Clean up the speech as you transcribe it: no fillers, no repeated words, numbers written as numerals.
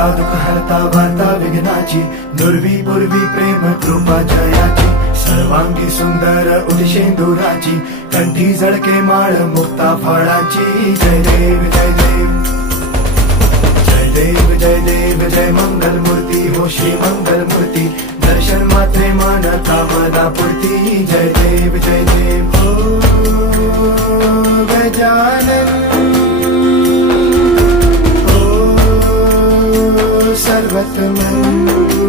हरता दुःख हरता वार्ता विघ्नाची, दुर्वी पूर्वी प्रेम कृपा जयाची, सर्वांगी सुंदर उदिशेंदुराची, कंठी झळके माळ मुक्ता फळाची. जय देव जय देव जय देव जय देव जय मंगल मूर्ती हो श्री मंगल मूर्ती, दर्शन मात्रे मन कामना पूर्ती. जय देव जय देव हो गजानन हो सर्वतमन.